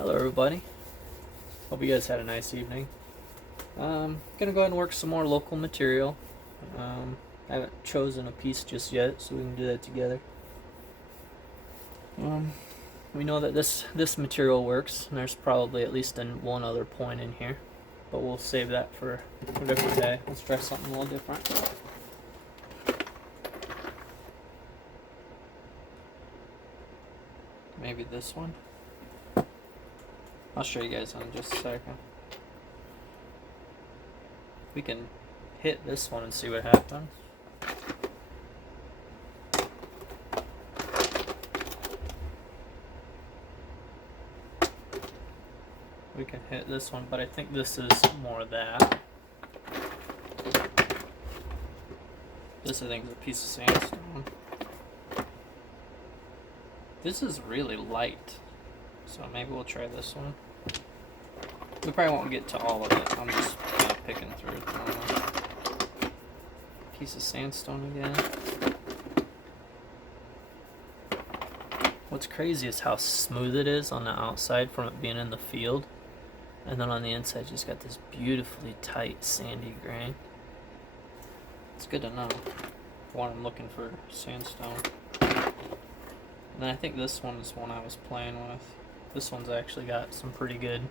Hello everybody. Hope you guys had a nice evening. Gonna go ahead and work some more local material. I haven't chosen a piece just yet, so we can do that together. We know that this material works, and there's probably at least one other point in here, but we'll save that for a different day. Let's try something a little different. Maybe this one. I'll show you guys in just a second. We can hit this one and see what happens. We can hit this one, but I think this is more of that. This I think is a piece of sandstone. This is really light, so maybe we'll try this one. We probably won't get to all of it. I'm just kind of picking through it. Piece of sandstone again. What's crazy is how smooth it is on the outside from it being in the field. And then on the inside, just got this beautifully tight sandy grain. It's good to know when I'm looking for sandstone. And I think this one is one I was playing with. This one's actually got some pretty good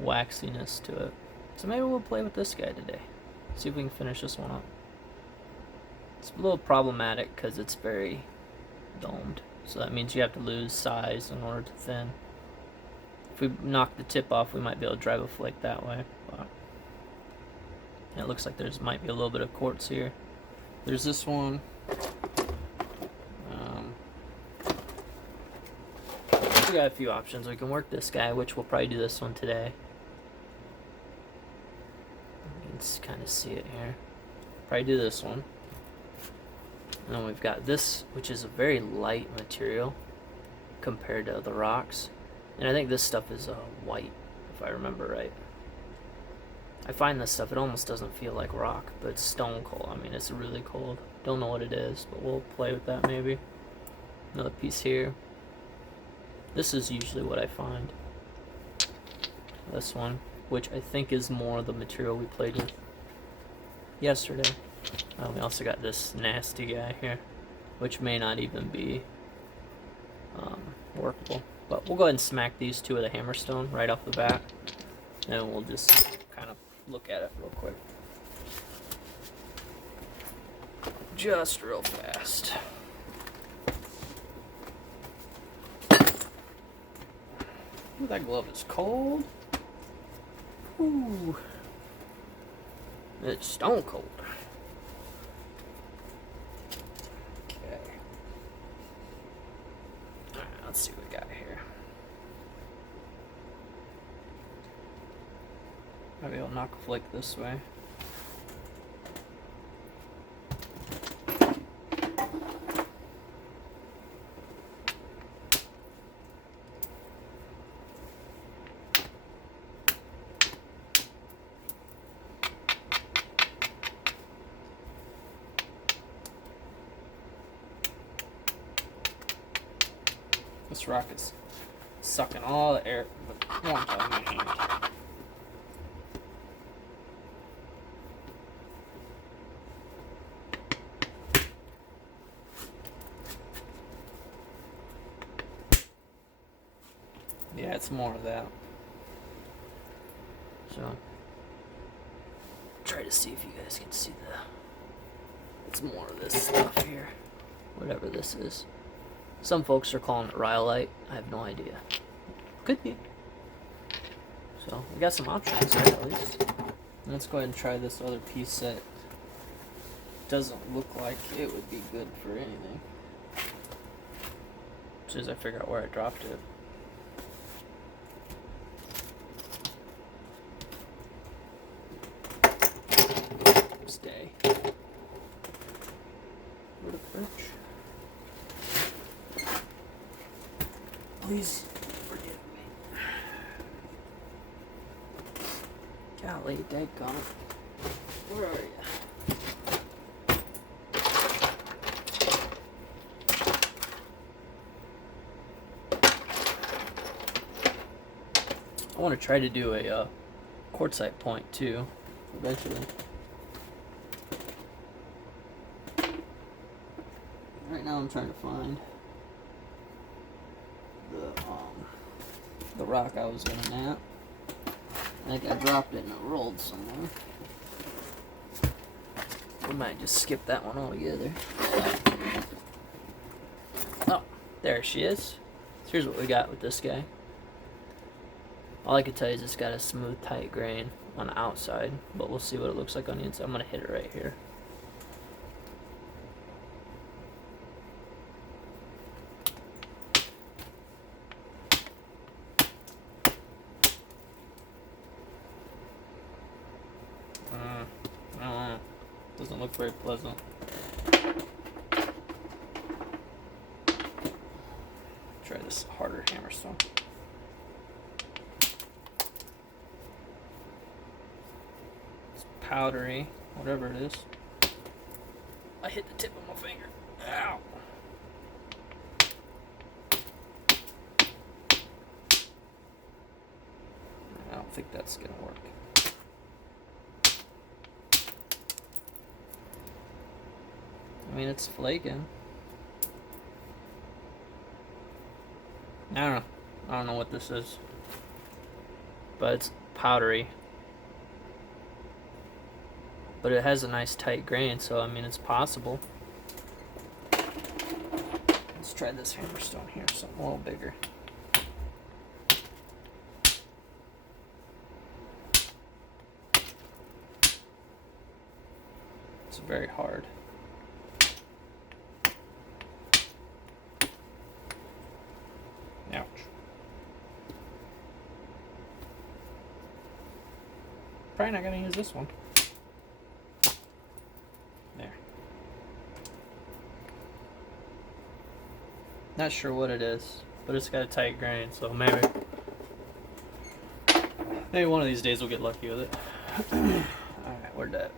waxiness to it. So maybe we'll play with this guy today. See if we can finish this one up. It's a little problematic because it's very domed. So that means you have to lose size in order to thin. If we knock the tip off, we might be able to drive a flake that way. But it looks like there's might be a little bit of quartz here. There's this one. We got a few options. We can work this guy, which we'll probably do this one today. You can kind of see it here. Probably do this one. And then we've got this, which is a very light material compared to the rocks. And I think this stuff is white, if I remember right. I find this stuff, it almost doesn't feel like rock, but it's stone cold. I mean, it's really cold. Don't know what it is, but we'll play with that maybe. Another piece here. This is usually what I find. This one, which I think is more the material we played with yesterday. We also got this nasty guy here, which may not even be workable. But we'll go ahead and smack these two with a hammerstone right off the bat, and we'll just kind of look at it real quick. Just real fast. Ooh, that glove is cold. Ooh. It's stone cold. Okay. Alright, let's see what we got here. Maybe I'll knock a flake this way. This rock is sucking all the air but warmth out of my hand. Yeah, it's more of that. So, try to see if you guys can see it's more of this stuff here. Whatever this is. Some folks are calling it rhyolite. I have no idea. Could be. So, we got some options there at least. Let's go ahead and try this other piece that doesn't look like it would be good for anything. As soon as I figure out where I dropped it. Stay. Where the perch? Please forgive me. Golly, dadgum. Where are you? I want to try to do a quartzite point too, eventually. Right now I'm trying to find the rock I was aiming at. I think I dropped it and it rolled somewhere. We might just skip that one altogether. Oh, there she is. So here's what we got with this guy. All I can tell you is it's got a smooth, tight grain on the outside, but we'll see what it looks like on the inside. I'm going to hit it right here. I don't know. Doesn't look very pleasant. Try this harder hammerstone. It's powdery, whatever it is. I hit the tip of my finger. Ow! I don't think that's gonna work. I mean, it's flaking. I don't know what this is, but it's powdery. But it has a nice tight grain, so I mean, it's possible. Let's try this hammerstone here, something a little bigger. It's very hard. Ouch. Probably not gonna use this one. There. Not sure what it is, but it's got a tight grain, so maybe one of these days we'll get lucky with it. Alright, we're dead.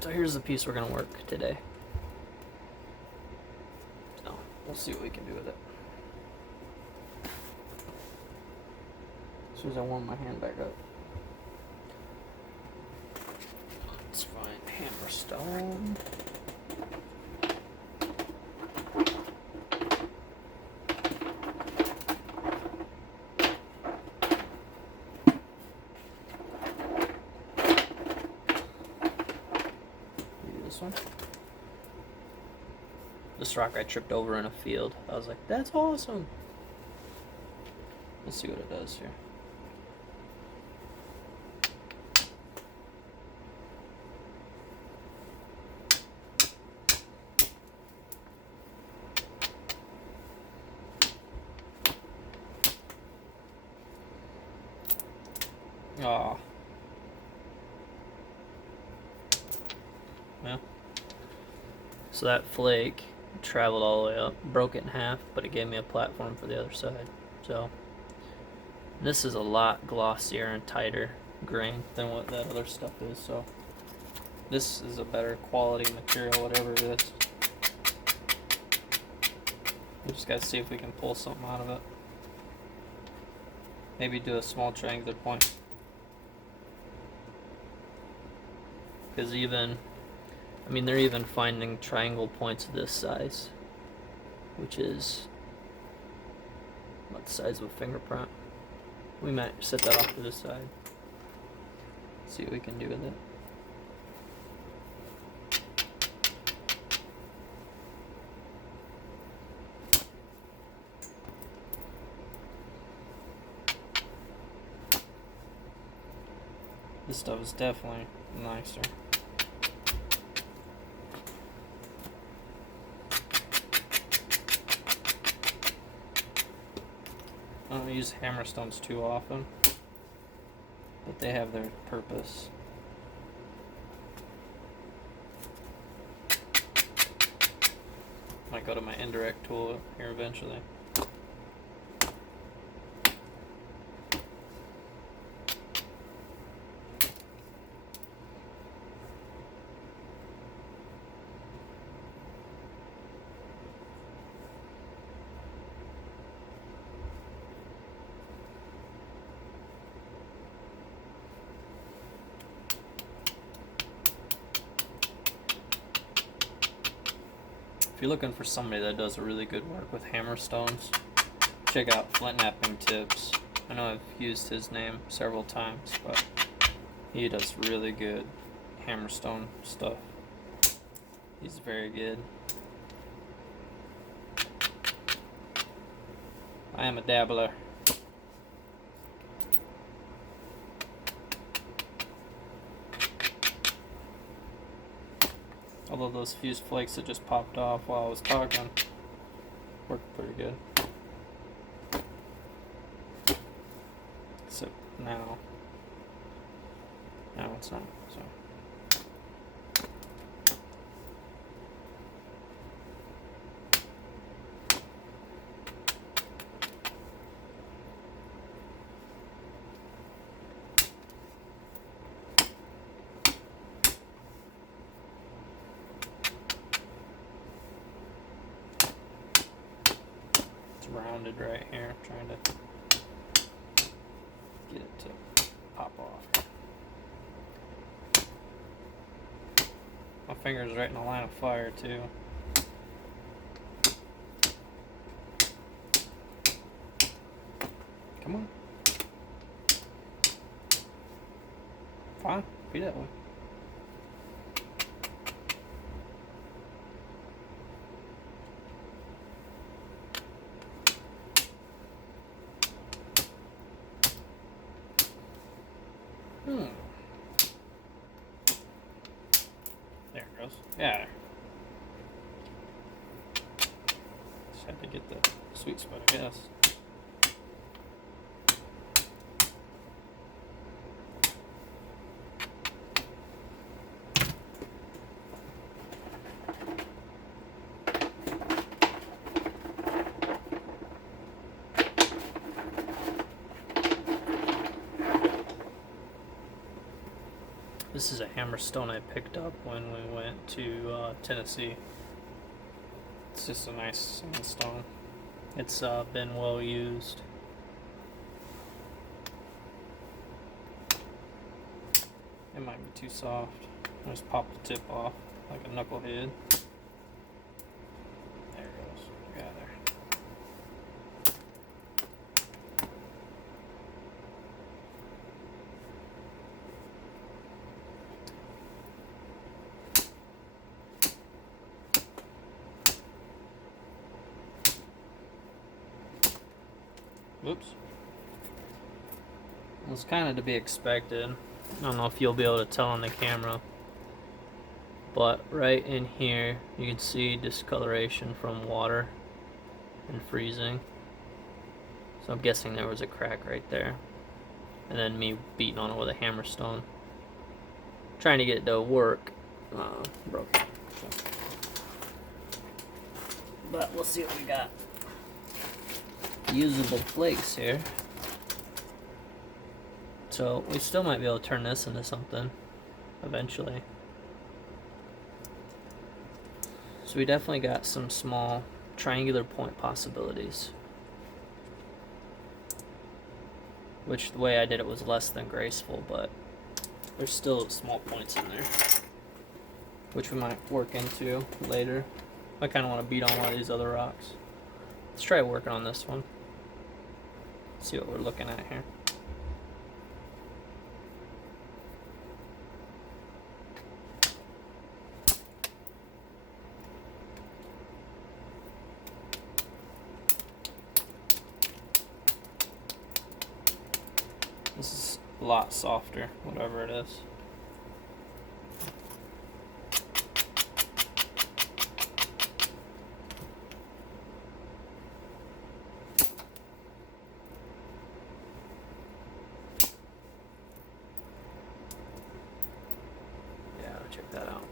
So here's the piece we're gonna work today. So we'll see what we can do with it. As soon as I warm my hand back up. Let's find hammerstone. Maybe this one. This rock I tripped over in a field. I was like, that's awesome. Let's see what it does here. Aw. Well. So that flake traveled all the way up, broke it in half, but it gave me a platform for the other side. So this is a lot glossier and tighter grain than what that other stuff is. So this is a better quality material, whatever it is. We just gotta see if we can pull something out of it. Maybe do a small triangular point. Because they're even finding triangle points of this size, which is about the size of a fingerprint. We might set that off to the side. See what we can do with it. This stuff is definitely nicer. I don't use hammerstones too often, but they have their purpose. Might go to my indirect tool here eventually. If you're looking for somebody that does a really good work with hammerstones, check out Flint Knapping Tips. I know I've used his name several times, but he does really good hammerstone stuff. He's very good. I am a dabbler. Although those fused flakes that just popped off while I was talking worked pretty good. Except now it's not, so. Rounded right here, trying to get it to pop off. My finger's right in the line of fire too. Come on. Fine, be that way. There it goes. Yeah. Just had to get the sweet spot, I guess. This is a hammerstone I picked up when we went to Tennessee. It's just a nice sandstone. It's been well used. It might be too soft. I just popped the tip off like a knucklehead. There it goes. I got there. Whoops. It was kind of to be expected. I don't know if you'll be able to tell on the camera, but right in here you can see discoloration from water and freezing. So I'm guessing there was a crack right there. And then me beating on it with a hammerstone, trying to get it to work, broke it. So. But we'll see what we got. Usable flakes here. So we still might be able to turn this into something eventually. So we definitely got some small triangular point possibilities. Which the way I did it was less than graceful, but there's still small points in there, which we might work into later. I kind of want to beat on one of these other rocks. Let's try working on this one. See what we're looking at here. This is a lot softer, whatever it is. Check that out.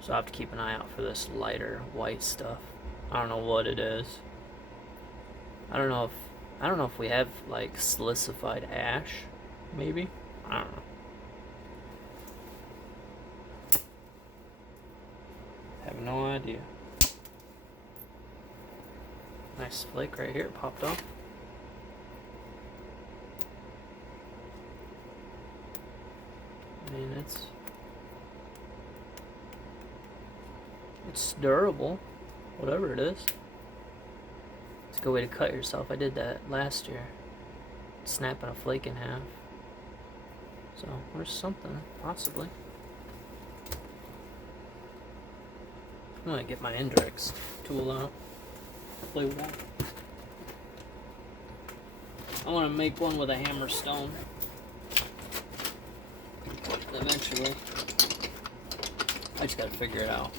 So I have to keep an eye out for this lighter white stuff. I don't know what it is. I don't know if we have like silicified ash, maybe. I don't know. Have no idea. Nice flake right here, popped off. I mean, it's It's durable, whatever it is. It's a good way to cut yourself. I did that last year. Snapping a flake in half. So there's something, possibly. I'm gonna get my Indrex tool out. Play with that. I want to make one with a hammer stone. Eventually. I just gotta figure it out.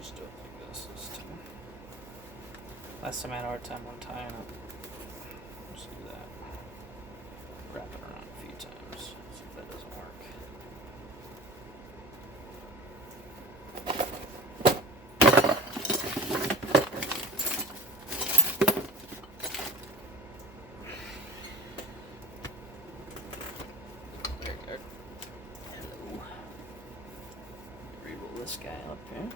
Just do it like this time. Last time I had a hard time untying it. Just do that. Wrap it around a few times. See if that doesn't work. There you go. Hello. Re-roll this guy up here.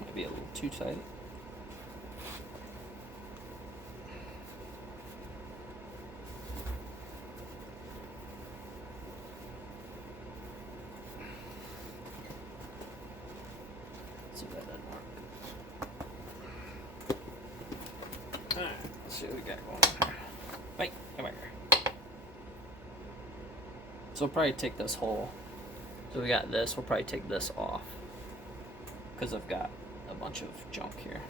Might be a little too tight. See if that doesn't work. Alright, let's see what we got going on here. Wait, come here. So we'll probably take this whole. So we got this, we'll probably take this off. Because I've got a bunch of junk here.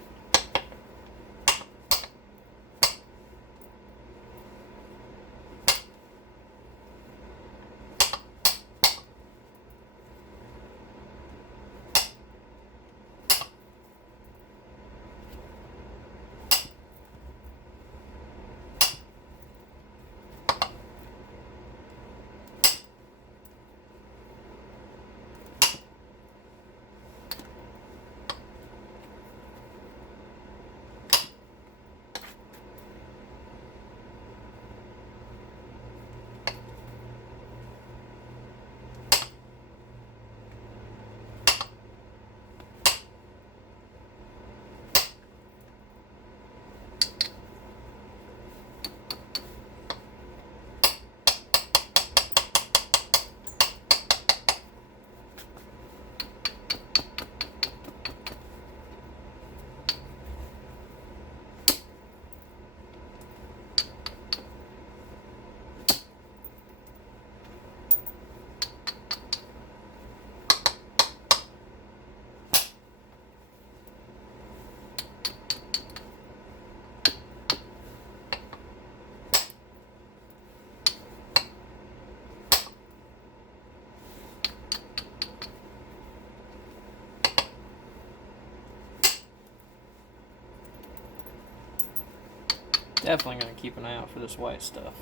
Definitely gonna keep an eye out for this white stuff.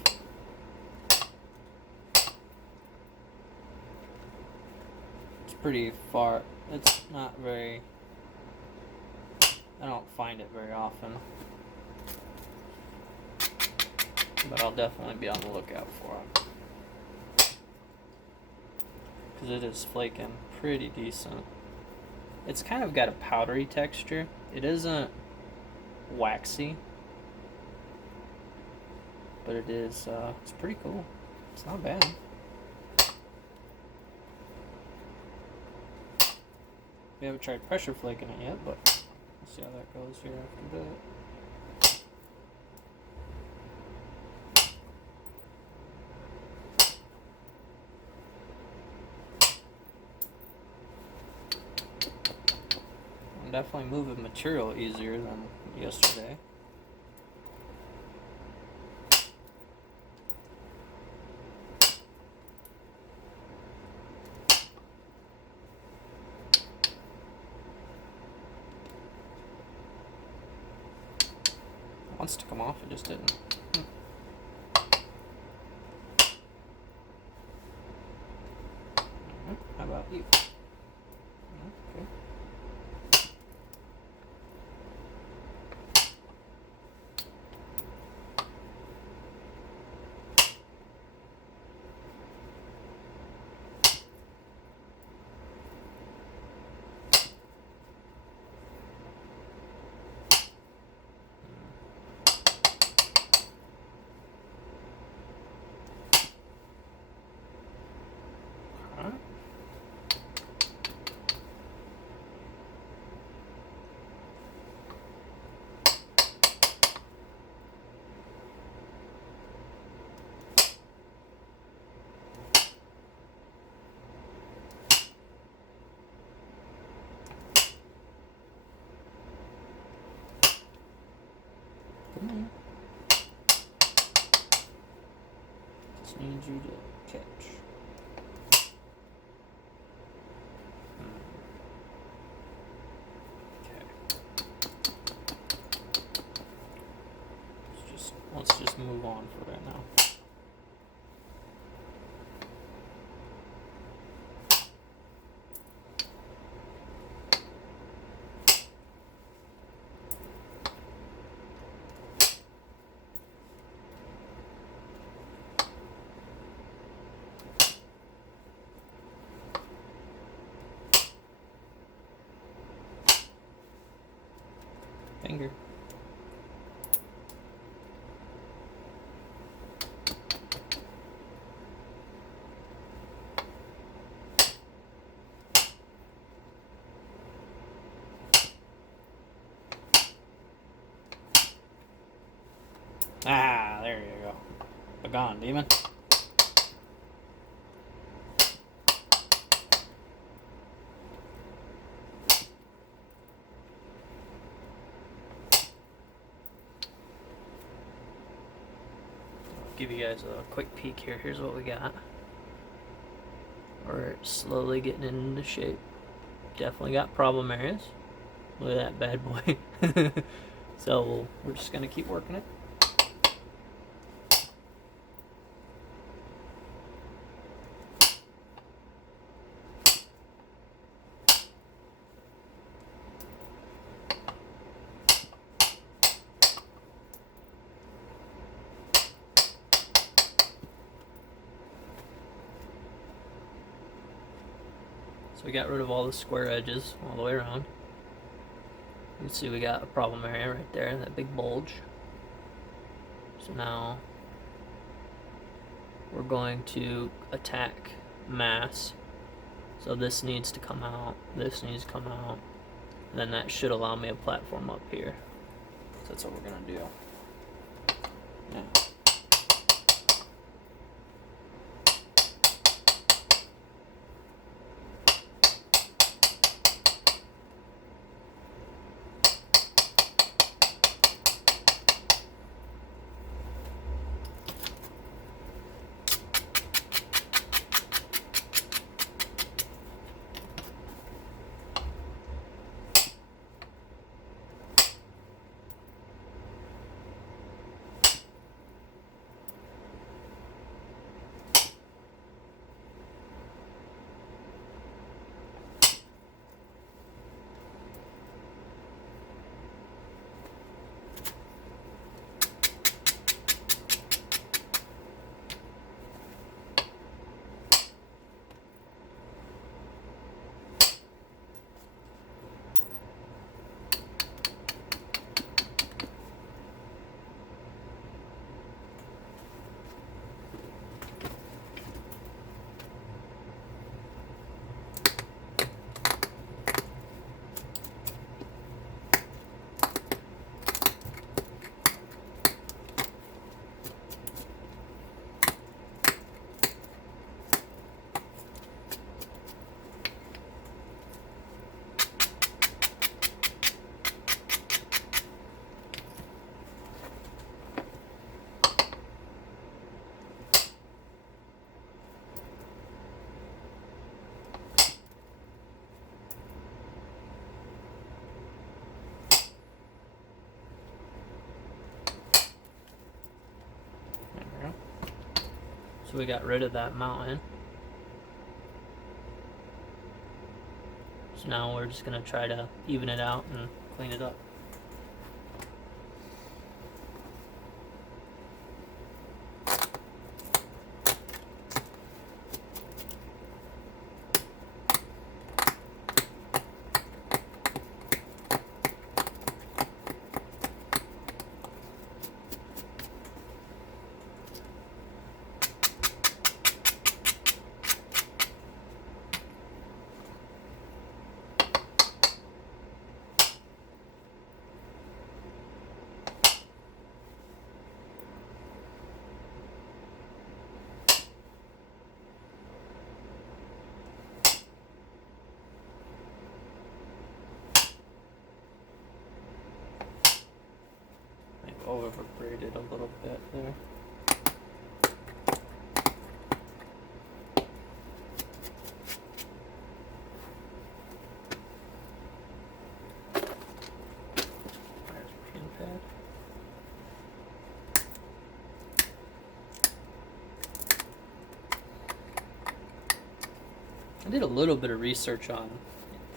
It's pretty far. It's not very. I don't find it very often. But I'll definitely be on the lookout for it. Because it is flaking pretty decent. It's kind of got a powdery texture. It isn't waxy. But it is, it's pretty cool. It's not bad. We haven't tried pressure flaking it yet, but we'll see how that goes here after that. I'm definitely moving material easier than yesterday. Wants to come off, it just didn't. How about you? Okay. just need you to catch. Let's just move on for right now. Finger. Ah, there you go. Begone, demon. Give you guys a quick peek here. Here's what we got. We're slowly getting into shape. Definitely got problem areas. Look at that bad boy. So we're just gonna keep working it. So we got rid of all the square edges all the way around. You can see we got a problem area right there, that big bulge. So now we're going to attack mass. So this needs to come out, this needs to come out, and then that should allow me a platform up here. So that's what we're gonna do. Now, so we got rid of that mountain. So now we're just gonna try to even it out and clean it up. Over braided a little bit there. I did a little bit of research on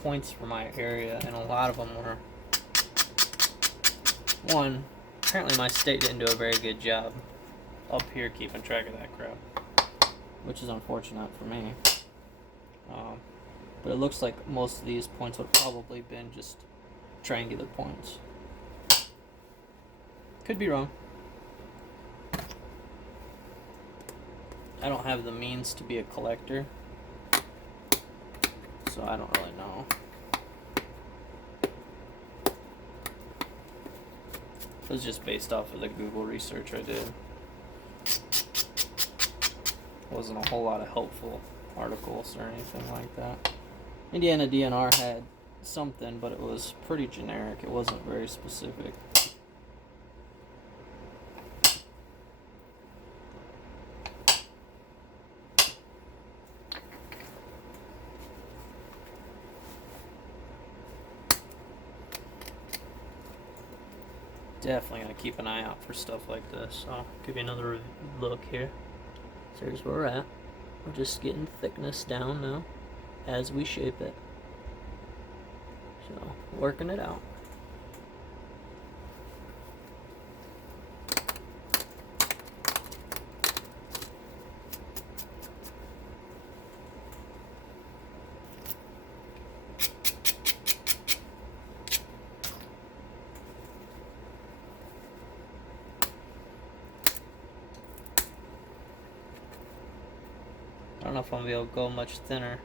points for my area, and a lot of them were, one, apparently my state didn't do a very good job up here keeping track of that crap, which is unfortunate for me. But it looks like most of these points would probably been just triangular points. Could be wrong. I don't have the means to be a collector, so I don't really know. It was just based off of the Google research I did. Wasn't a whole lot of helpful articles or anything like that. Indiana DNR had something, but it was pretty generic. It wasn't very specific. Definitely gonna keep an eye out for stuff like this. So I'll give you another look here. So here's where we're at. We're just getting thickness down now as we shape it. So working it out. I don't know if I'm gonna be able to go much thinner.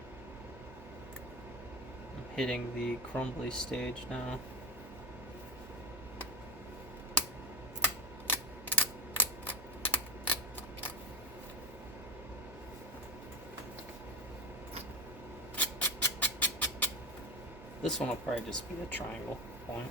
I'm hitting the crumbly stage now. This one will probably just be a triangle point.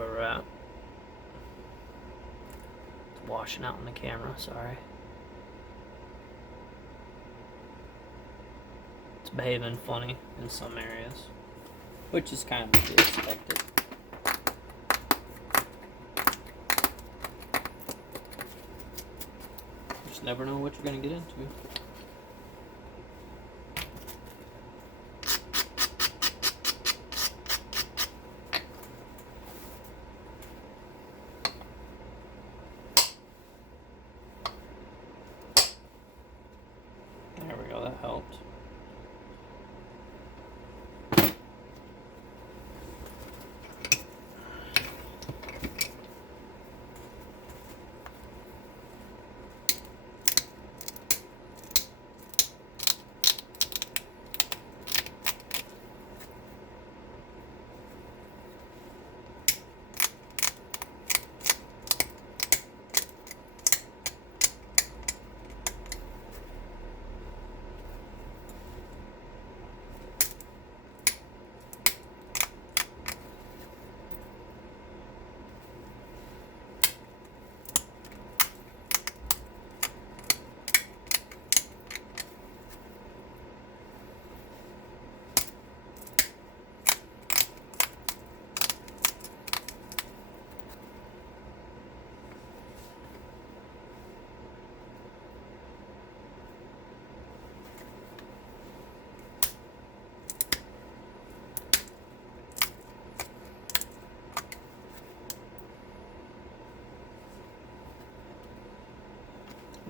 a wrap. It's washing out in the camera, sorry. It's behaving funny in some areas, which is kind of to be expected. You just never know what you're going to get into. There we go, that helped.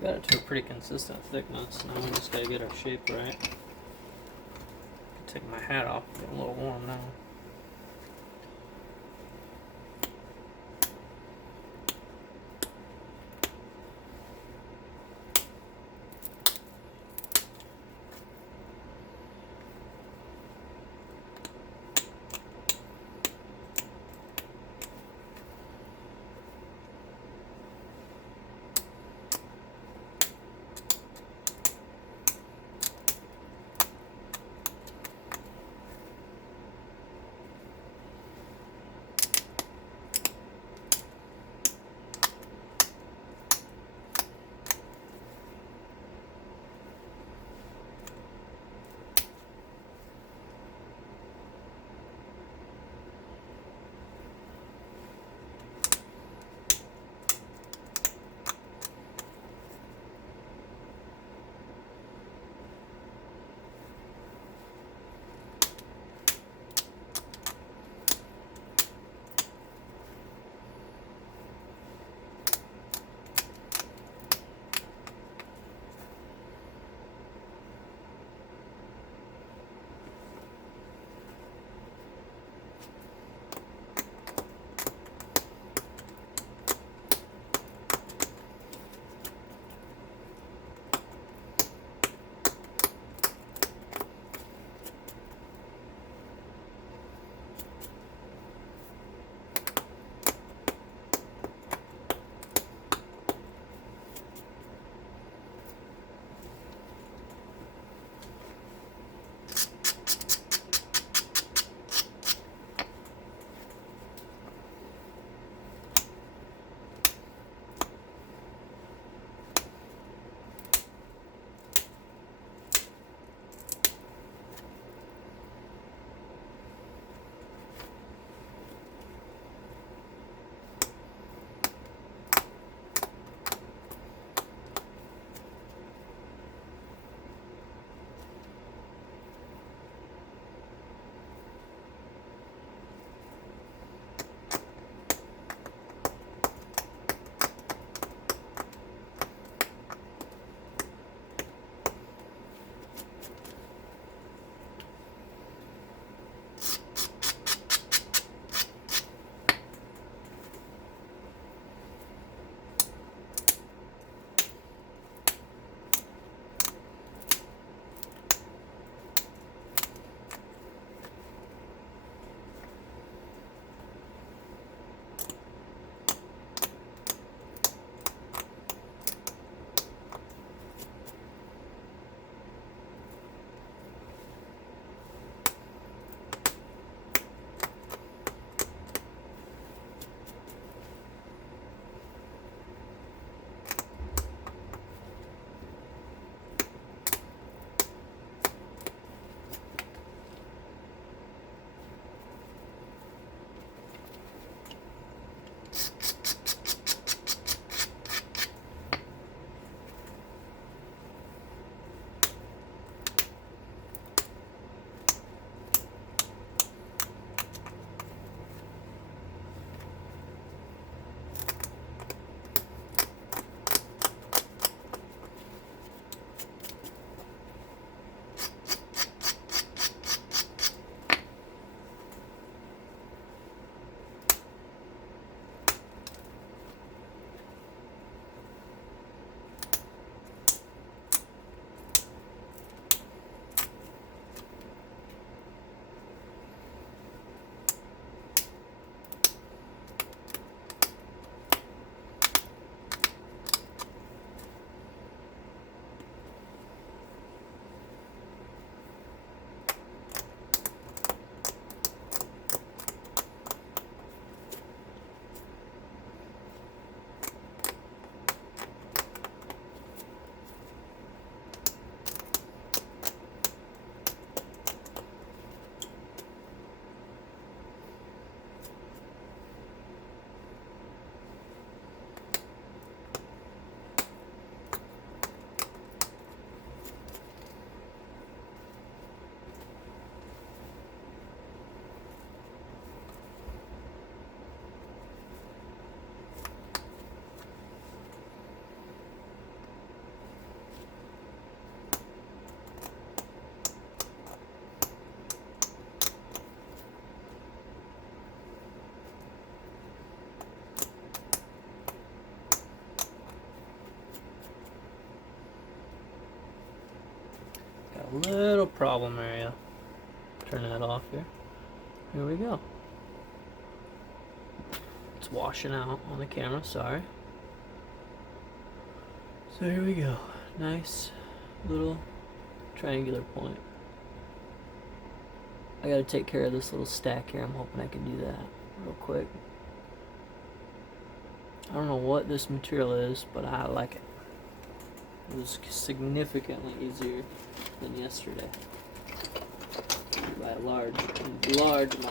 Got it to a pretty consistent thickness. Now we just gotta get our shape right. Take my hat off, getting a little warm now. Got a little problem area. Turn that off here. Here we go. It's washing out on the camera, sorry. So here we go. Nice little triangular point. I gotta take care of this little stack here. I'm hoping I can do that real quick. I don't know what this material is, but I like it. It was significantly easier than yesterday. By a large margin.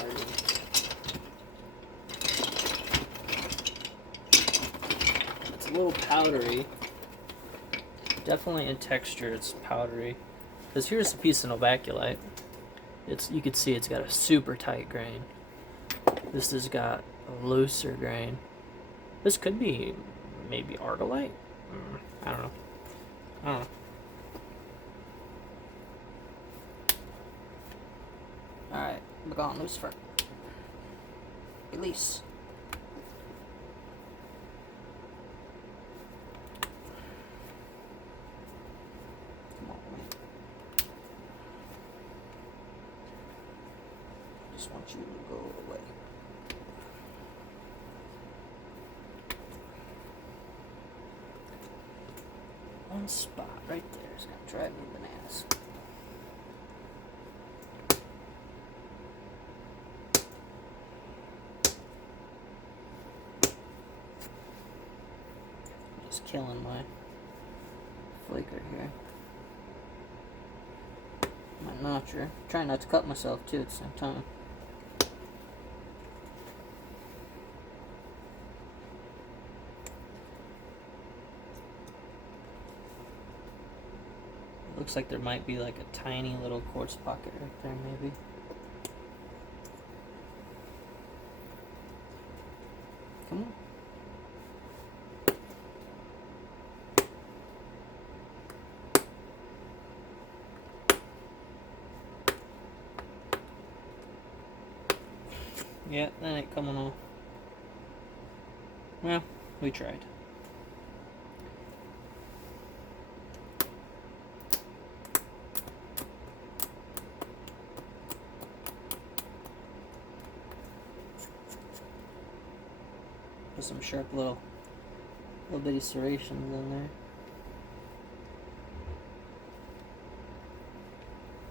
It's a little powdery. Definitely in texture, it's powdery. Because here's a piece of novaculite. You can see it's got a super tight grain. This has got a looser grain. This could be maybe argillite. I don't know. Alright, we're going Lucifer. Release. Come on, man. Just want you to go away. One spot right there is gonna drive me bananas. Just killing my flaker here. My notcher. Trying not to cut myself too at the same time. Looks like there might be like a tiny little quartz pocket right there, maybe. Come on. Yeah, that ain't coming off. Well, we tried. Put some sharp little bitty serrations in there.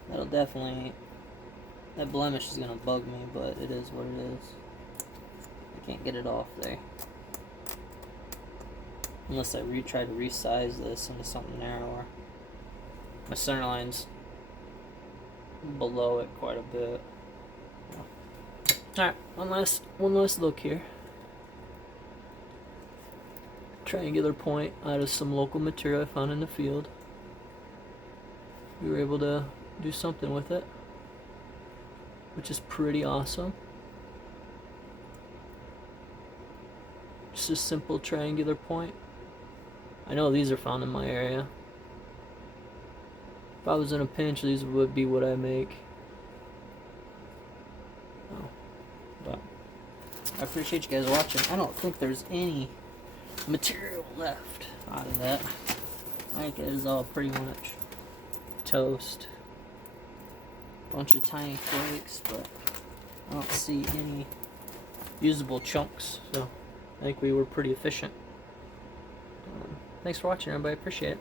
That'll definitely, that blemish is gonna bug me, but it is what it is. I can't get it off there. Unless I try to resize this into something narrower. My center line's below it quite a bit. Alright, one last look here. triangular point out of some local material I found in the field. We were able to do something with it, which is pretty awesome. Just a simple triangular point. I know these are found in my area. If I was in a pinch, these would be what I make. Oh, but I appreciate you guys watching. I don't think there's any material left out of that. I think it is all pretty much toast. Bunch of tiny flakes, but I don't see any usable chunks, so I think we were pretty efficient. Thanks for watching, everybody. Appreciate it.